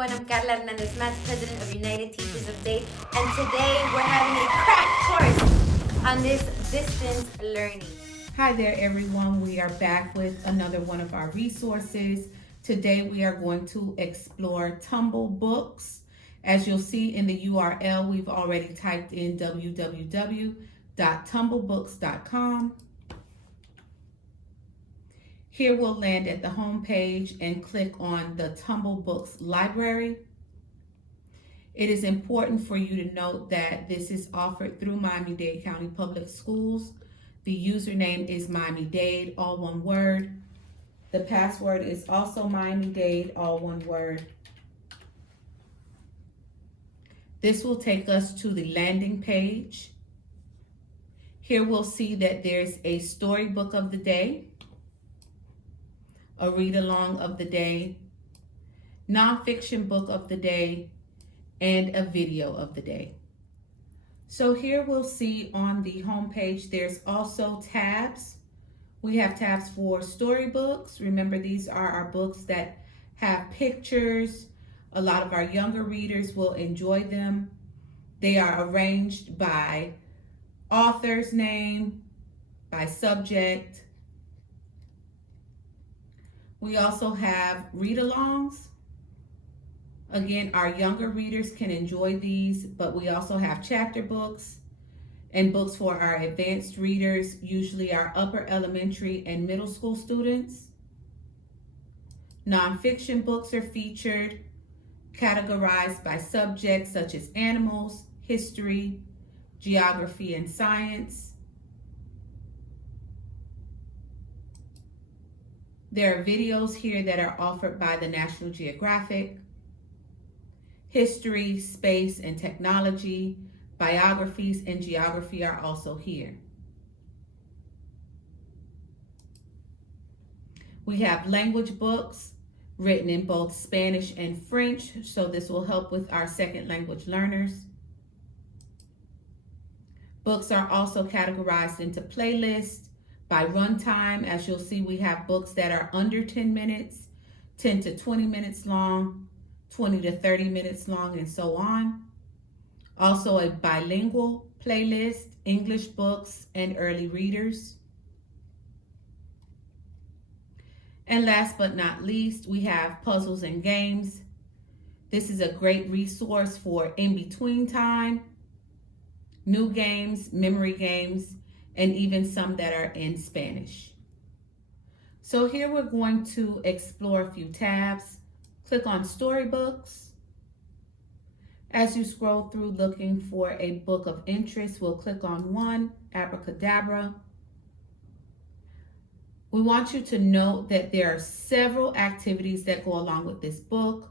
everyone, I'm Carla Hernandez Matz, President of United Teachers of Dade, and today we're having a crash course on this distance learning. Hi there everyone, we are back with another one of our resources. Today we are going to explore Tumblebooks. As you'll see in the URL, we've already typed in www.tumblebooks.com. Here we'll land at the home page and click on the Tumblebooks Library. It is important for you to note that this is offered through Miami-Dade County Public Schools. The username is Miami-Dade, all one word. The password is also Miami-Dade, all one word. This will take us to the landing page. Here we'll see that there's a storybook of the day, a read-along of the day, nonfiction book of the day, and a video of the day. So here we'll see on the home page, there's also tabs. We have tabs for storybooks. Remember, these are our books that have pictures. A lot of our younger readers will enjoy them. They are arranged by author's name, by subject. We also have read-alongs. Again, our younger readers can enjoy these, but we also have chapter books and books for our advanced readers, usually our upper elementary and middle school students. Nonfiction books are featured, categorized by subjects such as animals, history, geography, and science. There are videos here that are offered by the National Geographic. History, space, and technology, biographies, and geography are also here. We have language books written in both Spanish and French, so this will help with our second language learners. Books are also categorized into playlists by runtime. As you'll see, we have books that are under 10 minutes, 10 to 20 minutes long, 20 to 30 minutes long, and so on. Also a bilingual playlist, English books, and early readers. And last but not least, we have puzzles and games. This is a great resource for in-between time, new games, memory games, and even some that are in Spanish. So here we're going to explore a few tabs. Click on Storybooks. As you scroll through looking for a book of interest, we'll click on one, Abracadabra. We want you to note that there are several activities that go along with this book.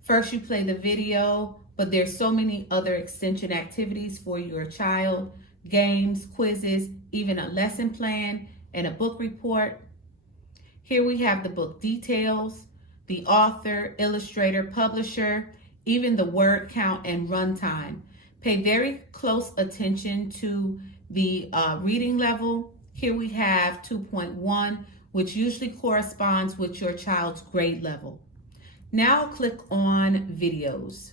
First, you play the video, but there's so many other extension activities for your child. Games, quizzes, even a lesson plan, and a book report. Here we have the book details, the author, illustrator, publisher, even the word count and runtime. Pay very close attention to the reading level. Here we have 2.1, which usually corresponds with your child's grade level. Now click on videos.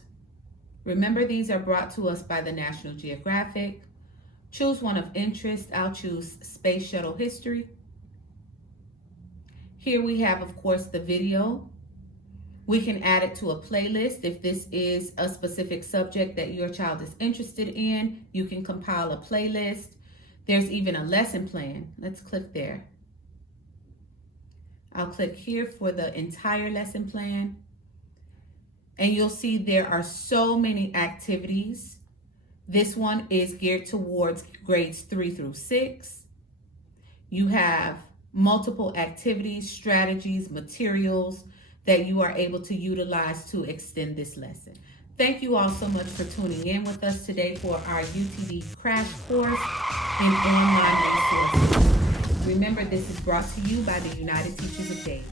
Remember, these are brought to us by the National Geographic. Choose one of interest. I'll choose Space Shuttle History. Here we have, of course, the video. We can add it to a playlist. If this is a specific subject that your child is interested in, you can compile a playlist. There's even a lesson plan. Let's click there. I'll click here for the entire lesson plan. And you'll see there are so many activities. This one is geared towards grades 3 through 6. You have multiple activities, strategies, materials that you are able to utilize to extend this lesson. Thank you all so much for tuning in with us today for our UTD crash course in online resources. Remember, this is brought to you by the United Teachers of Dade.